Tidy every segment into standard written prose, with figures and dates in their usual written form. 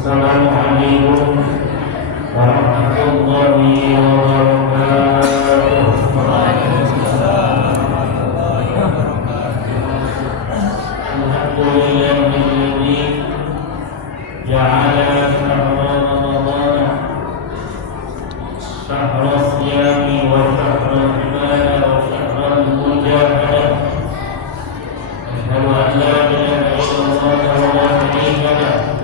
Assalamualaikum warahmatullahi wabarakatuh. Alhamdulillahilladzi ja'ala Ramadan syahra siyami wa syahra ibadah wa syahra mujahadah. Asyhadu an la ilaha illallah wa la syarika lah.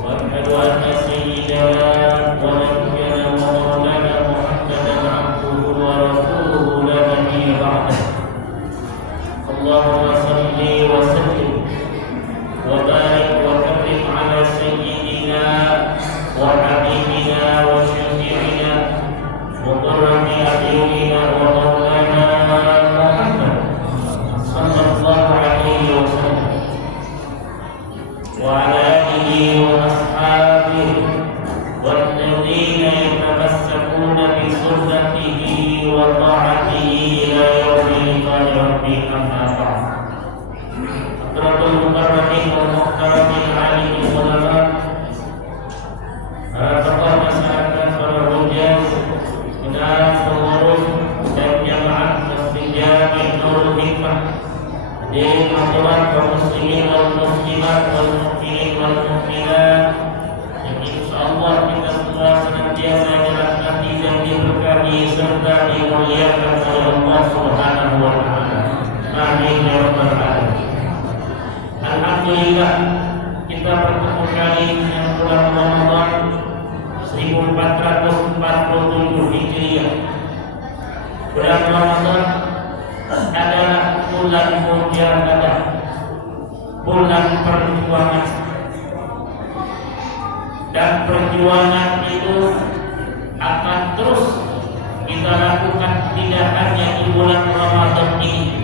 وأشهد أن سيدنا ونبينا ومولانا محمدا عبده ورسوله لا نبي بعده. اللهم صل وسلم وبارك وكرم على سيدنا وحبيبنا وشفيعنا وقرة أعيننا ومولانا محمد صلى الله عليه وسلم وعلى آله وأصحابه والذين يتمسكون بسنته وطاعته إلى يوم لقاء ربهم. أما بعد. أكرم المكرمين والمحترمين العالمين العلماء para tokoh masyarakat, para hujjah, dan pengurus dan jamaah Masjid Jami' Nurul Hikmah, hadirin hadirat kaum muslimin wal muslimat wal mu'minin wal mu'minat yang insyaallah kita semua senantiasa dirahmati dan diberkahi serta dimuliakan oleh Allah Subhanahu wa taala. Amin ya rabbal alamin. Alhamdulillah kita bertemu kali dengan bulan Ramadan 1447 Hijriah. Bulan Ramadan adalah bulan mujahadah, bulan perjuangan, dan perjuangan itu akan terus kita lakukan tidak hanya di bulan Ramadan ini.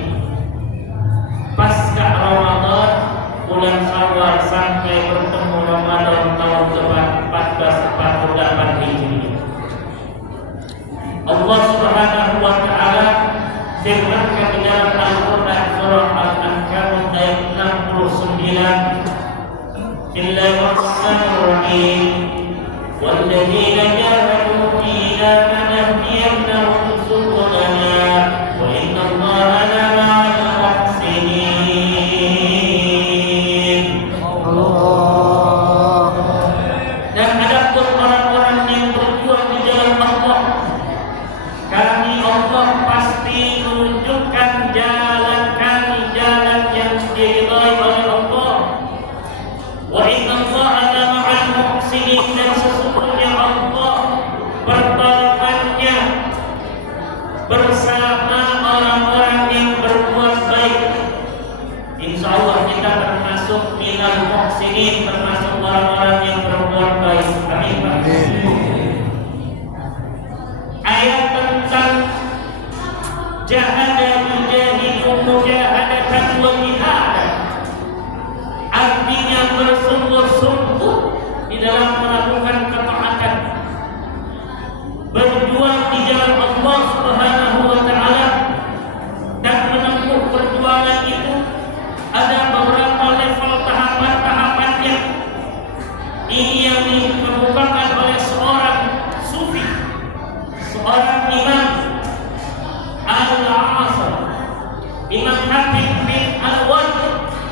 Pasca Ramadan, bulan Syawal sampai bertemu Ramadan tahun depan 1448 Hijriah. Allah Subhanahu wa taala firmankan di dalam Al-Quran surah Al-Ankabut ayat 69, Bismillahirrahmanirrahim, walladzina jahadu fina lanahdiyannahum subulana wa innallaha lama'al muhsinin. Dan adapun orang-orang yang berjuang di jalan Allah, kami Allah pasti menunjukkan jalan kami, jalan yang diridhai oleh Allah. Wa innallaha lama'al muhsinin, dan sesungguhnya Allah pertolongannya bersama orang-orang yang berbuat baik. Insyaallah kita termasuk minal muhsinin, termasuk orang-orang yang berbuat baik. Amin. Ayat tentang jahada yujahidu mujahadatan wa jihadan, artinya bersungguh-sungguh di dalam melakukan ketaatan, berjuang di jalan Allah Subhanahu wa taala. Dan menempuh perjuangan itu ada beberapa level tahapan-tahapannya. Ini yang dikemukakan oleh seorang sufi, seorang imam Al-Asr, Imam Habib bin Al-Wad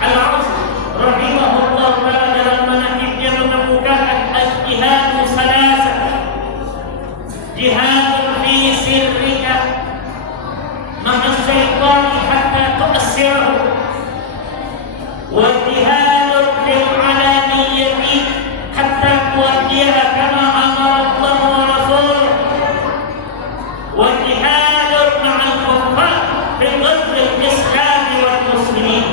Al-Asr rahimahullah ta'ala, dalam manaqibnya mengemukakan al-jihadu salasa, jihadun fi sirrika ma'a syaitani hatta tu'assirahu, wa jihadun fil alaniyati hatta tuwaddiha kama amara Allah wa rasuluh, wa jihadun ma'al kuffar fi ghazwil Islam wal muslimin.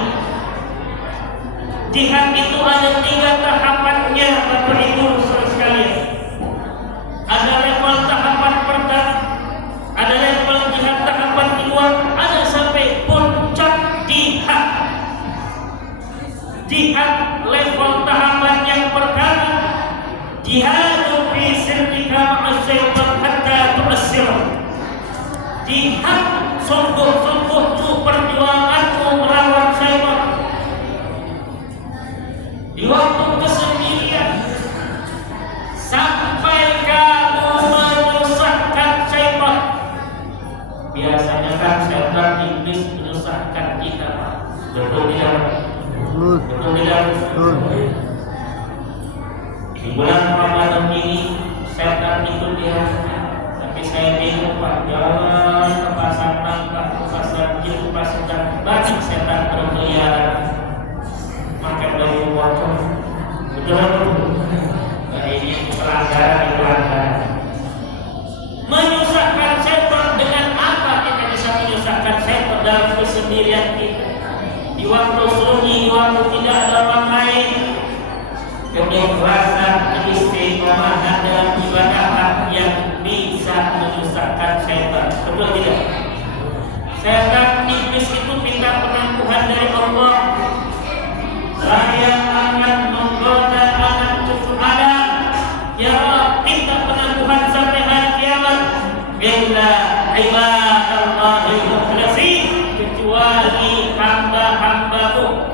Jihad itu ada 3 tahapannya, Bapak Ibu sekalian. Ada level tahapan pertama, ada level jihad tahapan kedua, ada sampai puncak jihad. Jihad level tahapan yang pertama, jihadu fi sirrika ma'asyaitan hatta tu'assirah. Jihad sungguh-sungguh perjuanganmu melawan syaitan. Di waktu kesendirian Betul tidak? Betul. Betul tidak? Betul. Di bulan Ramadan ini setan itu dirasa, tapi saya bingung Pak, jalan ke pasar nangka, ke pasar jil, ke pasar banyak setan berkeliaran pakai baju kotor. Betul. Nah, ini pelanggaran. Menyusahkan setan dengan apa kita bisa menyusahkan setan dalam kesendirian kita? Di waktu sunyi, di waktu tidak ada orang lain. Keikhlasan, keistiqomahan dalam ibadah yang bisa menyusahkan setan. Betul tidak? Setan iblis itu minta penampuhan dari Allah. Saya akan menggoda anak cucu Adam. Ya Allah, minta penampuhan sampai hari kiamat. Illa ibadallahil mukhlasin, kecuali hamba-hambaku.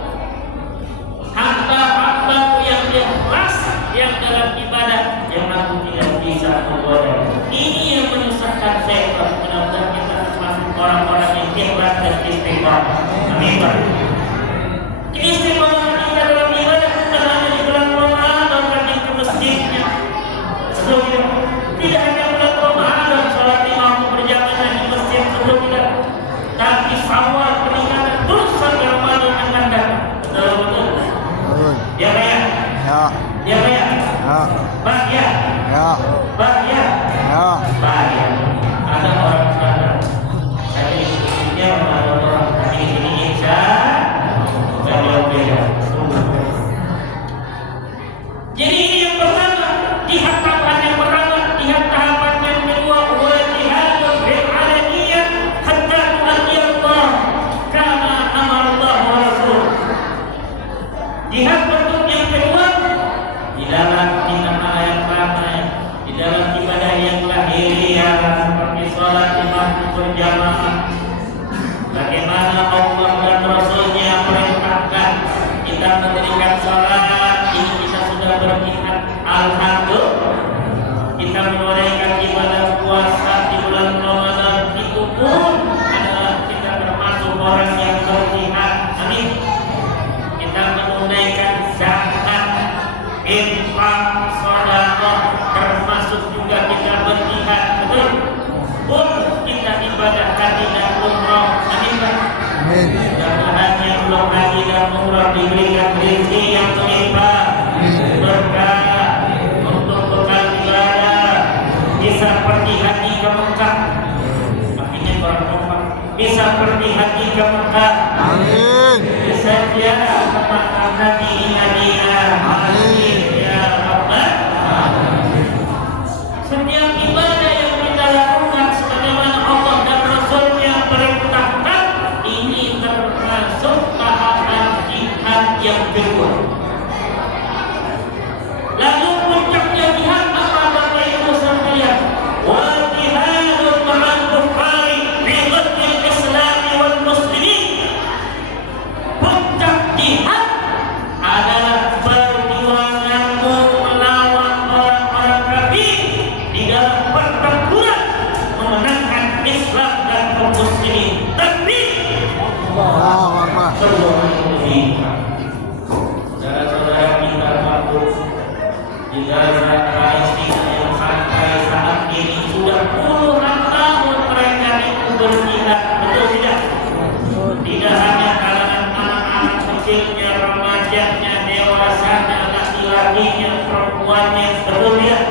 Hamba-hambaku yang ikhlas, yang dalam ibadah, yang aku tidak bisa menggoda. Ini yang menyusahkan setan. Mudah-mudahan kita termasuk orang-orang yang ikhlas dan istiqomah. Amin. Keistiqomahan kita dalam ibadah bukan hanya di bulan Ramadan pergi ke masjidnya. Tidak hanya bulan Ramadan sholat 5 berjamaah di masjid sebelumnya, tapi awal peningkatan terus sampai Ramadan akan datang. Betul. Ya Pak ya? Ya. Ya Pak ya? Ya. Pak ya? Ya. Pak ya? Ya. Pak ya? Ada orang sana. Tadi dia orang tadi ini insya Allah beda. Jadi ini yang pertama, jihad tahapan yang pertama, jihad tahapan yang kedua, wa jihadul fil alaniyah hatta tu'addi Allah kama amara Allah wa Rasul. Jihad bentuk yang kedua di dalam ayat ramai, di dalam ibadah yang lahiriah seperti sholat 5 berjamaah. Bagaimana Allah dan Rasulnya perintahkan kita mendirikan sholat, ini kita sudah berjihad. Alhamdulillah, kita menunaikan ibadah puasa di bulan Ramadan itu pun adalah kita termasuk orang yang berjihad. Amin. Kita menunaikan zakat, infak, sedekah, termasuk juga kita berjihad. Betul. Pun kita ibadah haji dan umrah. Amin. Amin. Mudah-mudahan yang belum haji dan umrah diberikan rezeki yang melimpah, berkah untuk bekal ibadah, bisa pergi haji ke Mekah. Makanya para kompak bisa pergi haji ke Mekah. Amin. Bisa ziarah ke makam Nabi Madinah. Amin ya Rabbal alamin. Setiap ibadah yang kita lakukan sebagaimana Allah dan Rasulnya perintahkan, ini termasuk tahapan jihad yang kedua. Lalu puncaknya jihad apa Bapak Ibu sekalian? Wal jihadul ma'al kuffari fi ghazdil Islam wal muslimin. Puncak jihad adalah perjuanganmu melawan orang-orang kafir di dalam pertempuran memenangkan Islam dan kaum muslimin. Takbir. Allahu Akbar. Saudara-saudara kita mampu di Gaza, Palestina yang sampai saat ini sudah puluhan tahun mereka itu berjihad. Betul tidak? Tidak hanya kalangan anak-anak kecilnya, remajanya, dewasanya, laki-lakinya, perempuannya. Betul tidak?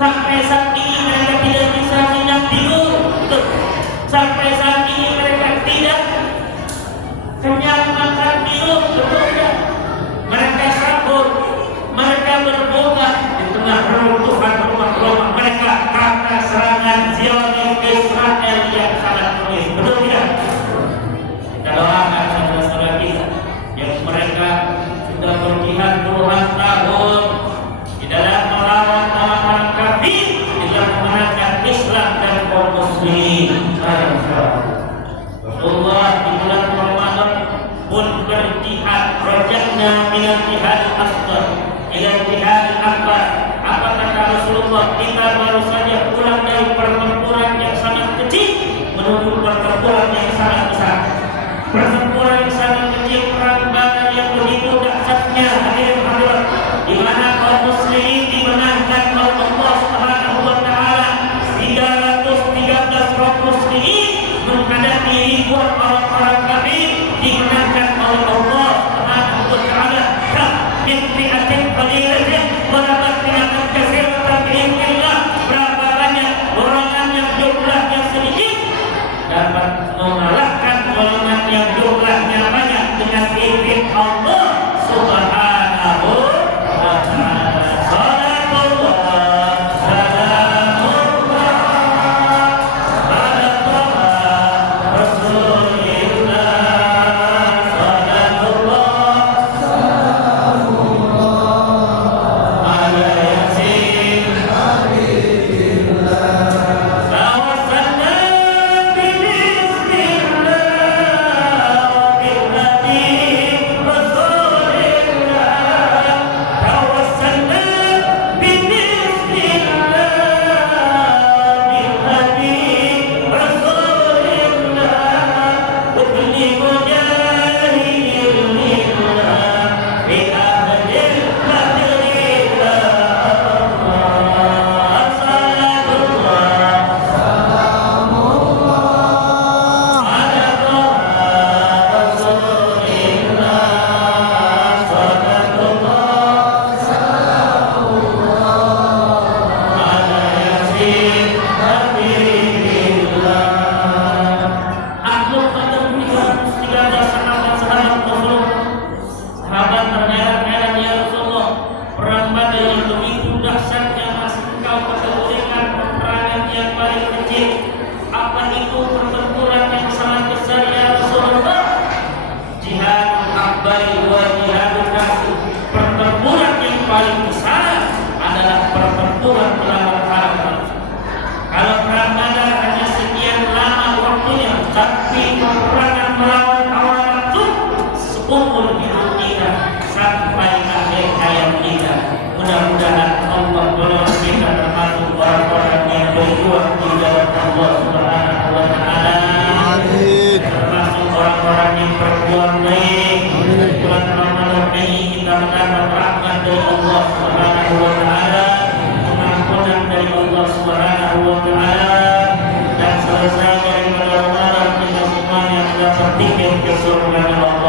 Sampai saat ini mereka tidak bisa nyenyak tidur. Betul. Sampai saat ini mereka tidak kenyang makan minum. Betul tidak? Mereka sahur, mereka berbuka di tengah reruntuhan rumah-rumah mereka karena serangan Zionis Israel yang sangat keras. Betul tidak? Kita doakan saudara-saudara kita yang mereka sudah berjihad puluhan tahun di dalam melawan orang-orang kafir, di dalam memenangkan Islam dan kaum muslimin. Rasulullah di bulan Ramadan pun berjihad. Raja'na minal jihad asghar ila jihad akbar. Apa kata Rasulullah? Kita baru saja pulang dari pertempuran yang sangat kecil menuju pertempuran yang sangat besar. Pertempuran yang sangat saatnya hadirin hadirat di mana kaum muslimin dimenangkan oleh Allah Subhanahu wa taala. 313 kaum muslimin menghadapi ribuan orang-orang kafir dimenangkan oleh Allah Subhanahu wa taala. Min fi'atin qalilatin ghalabat fi'atan katsiratan bi'idznillah. Berapa banyak golongan yang jumlahnya sedikit dapat mengalahkan golongan yang jumlahnya banyak dengan izin Allah Subhanahu wa taala. Salatullah salamullah ala Taha Rasulillah. Salatullah ala Yasin Tawassalna bismillah wa billadhi Rasulillah. Tawassalna bismillah billadhi Rasulillah. Wa kulli mujahidin lillah bi ahdil badrillah. Salatullah ala Taha Rasulillah. Salatullah ala Yasin Habibillah. Ahlul qadar minhum muslimin sahabat-sahabat Rasulullah. Sahabat terheran-heran, ya Rasulullah, perang Badar yang begitu dahsyatnya masih engkau kategorikan peperangan yang paling kecil. Apa itu pertempuran yang sangat besar, ya Rasulullah? Jihadul akbar wa jihadul kasih. Pertempuran yang paling besar adalah pertempuran melawan haram nafsu. Kalau perang Badar hanya sekian lama waktunya, tapi peperangan melawan hawa nafsu seumur hidup kita sampai akhir hayat kita. Mudah-mudahan Allah tolong kita termasuk orang-orang yang berjuang di jalan Allah Subhanahu wa taala. Amin. Termasuk orang-orang yang berbuat baik. Bulan Ramadan ini kita mendapat rahmat dari Allah Subhanahu wa taala, pengampunan dari Allah Subhanahu wa taala, dan selesai daripada Ramadan kita semuanya mendapat tiket ke surga Allah